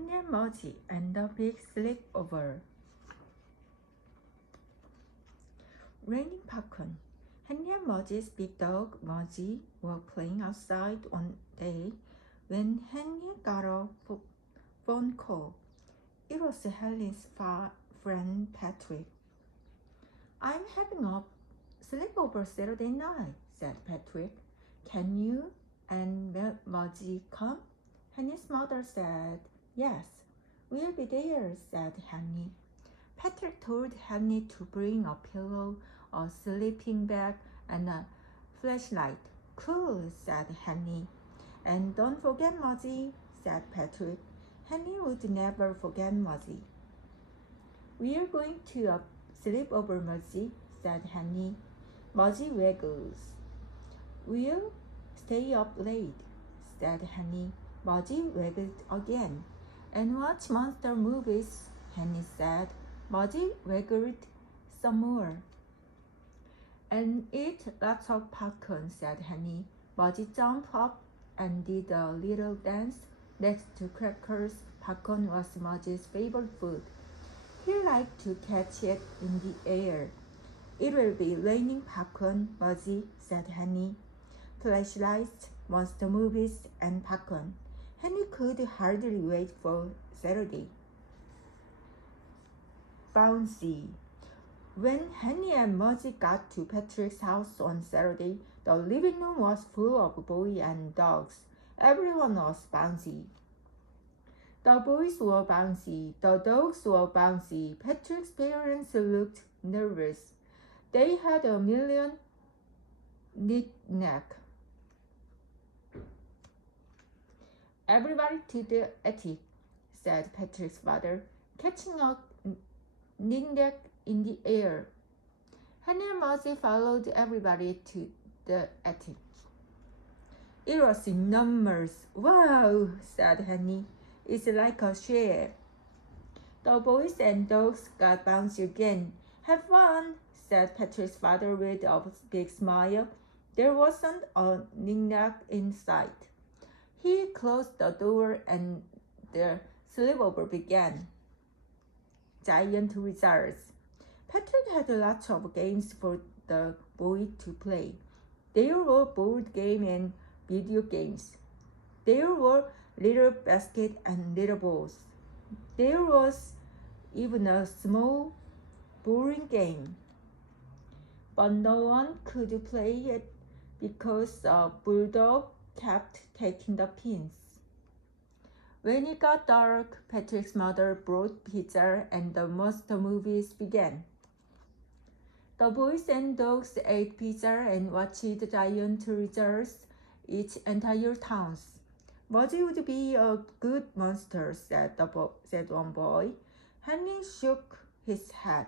Henry and Mudge and the big sleepover. Raining popcorn. Henry and Mudge's big dog Mudge were playing outside one day when Henry got a phone call. It was Helen's friend Patrick. "I'm having a sleepover Saturday night," said Patrick. "Can you and Mudge come?" Henry's mother said, "Yes, we'll be there," said Henry. Patrick told Henry to bring a pillow, a sleeping bag, and a flashlight. "Cool," said Henry. "And don't forget Mudge," said Patrick. Henry would never forget Mudge. "We're going to a sleepover, Mudge," said Henry. Mudge wiggles. "We'll stay up late," said Henry. Mudge wiggled again. "And watch monster movies," Henry said. Mudge wiggled some more. "And eat lots of popcorn," said Henry. Mudge jumped up and did a little dance next to crackers. Popcorn was Mudge's favorite food. He liked to catch it in the air. "It will be raining popcorn, Mudge," said Henry. Flashlights, monster movies, and popcorn. Henry could hardly wait for Saturday. Bouncy. When Henry and Mudge got to Patrick's house on Saturday, the living room was full of boys and dogs. Everyone was bouncy. The boys were bouncy. The dogs were bouncy. Patrick's parents looked nervous. They had a million knick-knack. "Everybody to the attic," said Patrick's father, catching a knick-knack in the air. Henry and Mudge followed everybody to the attic. It was enormous. "Wow," said Henry. "It's like a share." The boys and dogs got bouncy again. "Have fun," said Patrick's father with a big smile. There wasn't a knick-knack in sight. He closed the door and the sleepover began. Giant results. Patrick had lots of games for the boys to play. There were board games and video games. There were little baskets and little balls. There was even a small bowling game. But no one could play it because a bulldog kept taking the pins. When it got dark, Patrick's mother brought pizza and the monster movies began. The boys and dogs ate pizza and watched giant results each entire towns. "Mudge would be a good monster," said one boy. Henry shook his head.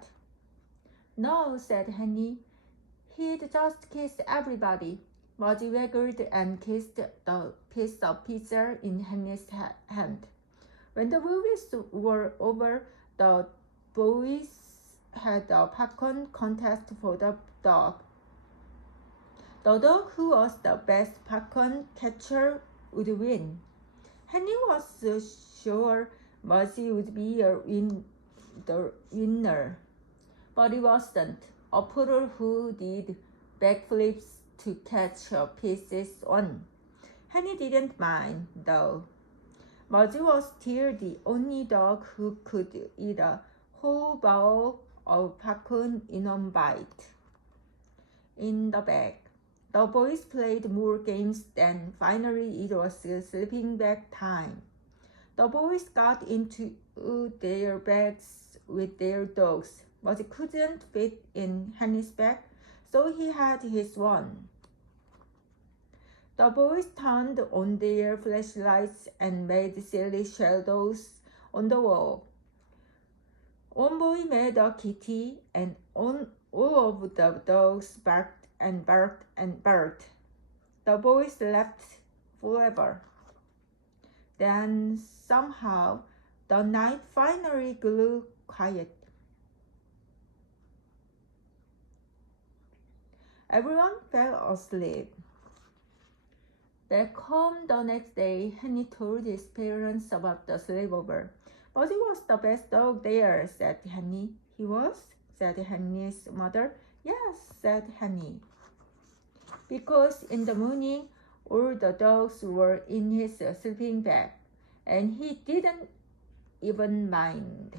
"No," said Henry. "He'd just kiss everybody." Mudge wiggled and kissed the piece of pizza in Henry's hand. When the movies were over, the boys had a popcorn contest for the dog. The dog who was the best popcorn catcher would win. Henry was sure Mudge would be the winner, but it wasn't. A poodle who did backflips to catch a pieces won. Henry didn't mind, though. Mudge was still the only dog who could eat a whole bowl of popcorn in one bite. In the bag. The boys played more games, then finally it was sleeping bag time. The boys got into their bags with their dogs. Mudge couldn't fit in Henry's bag, so he had his one. The boys turned on their flashlights and made silly shadows on the wall. One boy made a kitty, and all of the dogs barked and barked and barked. The boys laughed forever. Then somehow the night finally grew quiet. Everyone fell asleep. Back home the next day, Henry told his parents about the sleepover. Mudge was the best dog there, said Henry. He was? Said Henry's mother. Yes, said Henry. Because in the morning, all the dogs were in his sleeping bag, and he didn't even mind.